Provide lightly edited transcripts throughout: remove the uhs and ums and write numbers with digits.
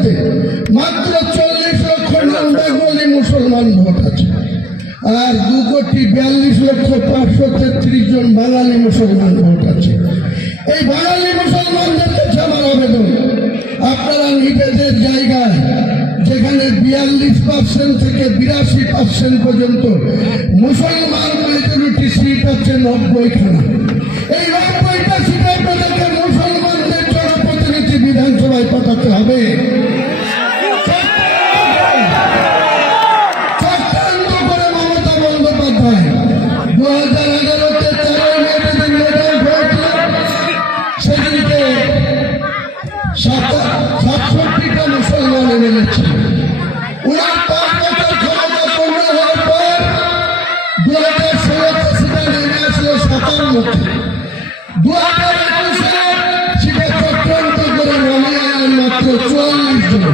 মধ্যে মাত্র 40 লক্ষ নন বেঙ্গলি মুসলমান ভোট আছে, আর 2,42,533 জন বাঙালি মুসলমান ভোট আছে। এই বাঙালি মুসলমানদের কাছে আমার আবেদন, আপনারা নিজেদের জায়গায় যেখানে 42% থেকে 82% পর্যন্ত মুসলমান মেজরিটি সিট আছে 90খানা, এই 90টা সিটে আপনাদেরকে মুসলমানদের জনপ্রতিনিধি বিধানসভায় পাঠাতে হবে। চক্রান্ত করে মমতা বন্দ্যোপাধ্যায় 2011-তে 13 মে যেদিন রেজাল্ট হয়েছিল সেদিনকে 67টা মুসলমান এমএলএ ছিল। উনার 5 বছর ক্ষমতা পূর্ণ হওয়ার পর 2016-তে সেটা নেমে আসলো 57-তে। 2021-এ সেটা চক্রান্ত করে নামিয়ে আনলেন মাত্র 44 জন।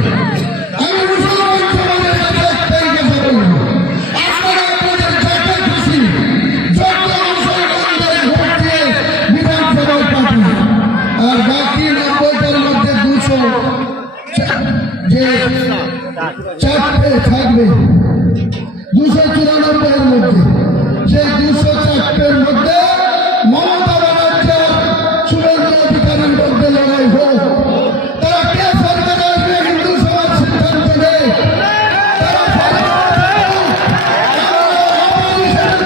আমি মুসলমান সমাজের কাছে একটাই কথা বলব, আপনারা আপনাদের যাকে খুশি যত মুসলমানদের ভোট দিয়ে বিধানসভায় পাঠান, আর বাকি 90টার মধ্যে 200 যে 4টে থাকবে 294-এর মধ্যে, সেই 204-এর মধ্যে মমতা ব্যানার্জি শুভেন্দু অধিকারীর মধ্যে লড়াই হোক। তারা কে সরকার আসবে হিন্দু সমাজ সিদ্ধান্ত নেই, তারা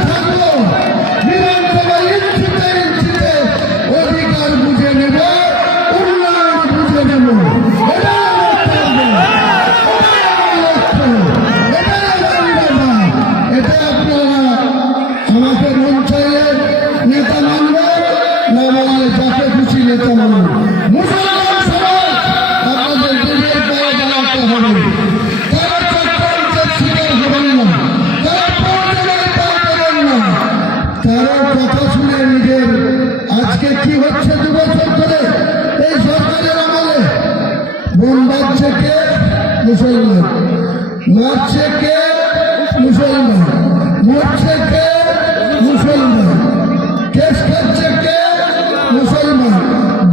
থাকবো বিধানসভায় ইঞ্চিতে ইঞ্চিতে অধিকার বুঝে নেব, উন্নয়ন বুঝে নেব। এটা আপনারা আমাকে মন চাইলে নেতা মানবেন, না মানলে যাকে খুশি নেতা মানবেন। মুসলমান সমাজ আপনাদের নিজের পায়ে দাঁড়াতে হবে, তারা চক্রান্তের শিকার হবেন না, তারা প্রয়োজনের পায়ে দেবেন না, তারা কথা শুনে নিজের আজকে কি হচ্ছে 2 বছর ধরে এই সরকারের আমলে বোম বাজছে কে? মুসলমান। মারছে কে? মুসলমান। মরছে কে? মুসলমান। কেস খাচ্ছে কে? মুসলমান।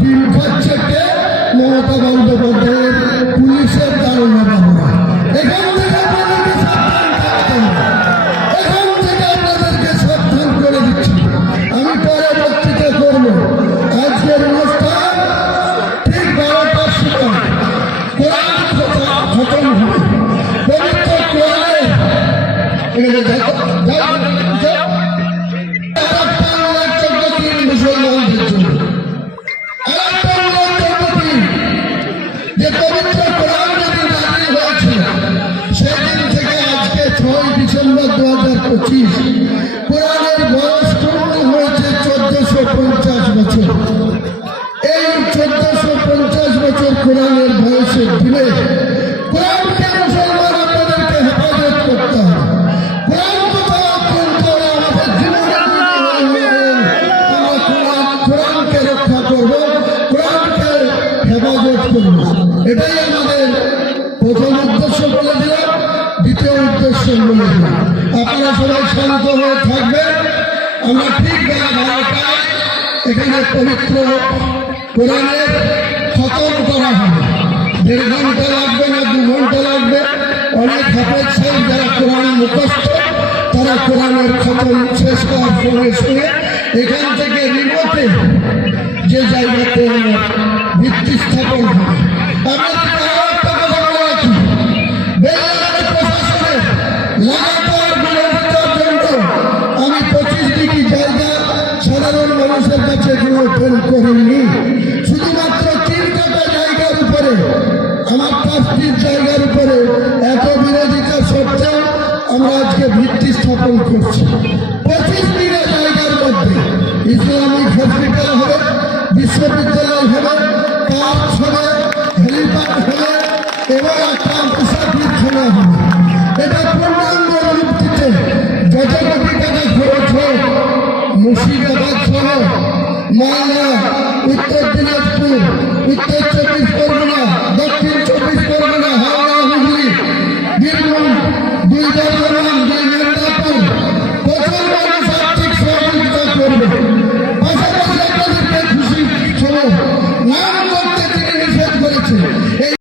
ডিম খাচ্ছে কে? মমতা বন্দ্যোপাধ্যায়ের পুলিশের দারোগা বাবুরা। এখান থেকে আপনাদেরকে সাবধান থাকতে হবে, এখান থেকে আপনাদেরকে সাবধান করে দিচ্ছি। আমি পরে বক্তৃতা করব। আজকের অনুষ্ঠান ঠিক 12টার সময় কোরআন খতম হবে। পবিত্র কোরআনে মুসলমানদের জন্য আরেকটা উল্লেখযোগ্য যে পবিত্র কোরআন যেদিন নাযিল হয়েছিল সেদিন থেকে আজকে 6 ডিসেম্বর 2025 কোরআনের বয়স পূর্ণ হয়েছে 1450 বছর। এই 1450 বছর কোরআনের বয়সের দিনে কোরআনকে মুসলমান আপনাদেরকে হেফাজত করতে হবে। কোরআনকে রক্ষা করব, কোরআনকে হেফাজত করব, এটাই আমাদের প্রথম উদ্দেশ্য বলে দিলাম। দ্বিতীয় উদ্দেশ্য বলে দিলাম, আপনারা সবাই শান্ত হয়ে থাকবেন। আমরা ঠিক বেলা 12টায় এখানে পবিত্র কোরআনের খতম করা হবে। 1.5 ঘন্টা লাগবে না, 2 ঘন্টা লাগবে। অনেক হাফেজ সাহেব যারা কোরআন মুখস্থ তারা কোরআনের খতম শেষ করার সঙ্গে সঙ্গে এখান থেকে রিমোটে যে জায়গাতে ভিত্তি স্থাপন হবে। আপনাদেরকে আরেকটা কথা বলে রাখি, বেঙ্গলের প্রশাসনের লাগাতার বিরোধিতার জন্য আমি 25 ডিগ্রি জায়গা সাধারণ মানুষের কাছে গ্রহণ করিনি। শুধুমাত্র 3 কাটা জায়গার উপরে, আমার 5টির জায়গার উপরে এত বিরোধিতা সত্ত্বেও আমরা আজকে ভিত্তি স্থাপন করছি। 25 বিঘা জায়গার মধ্যে ইসলামিক হসপিটাল হবে, বিশ্ববিদ্যালয় হবে, পার্ক হবে,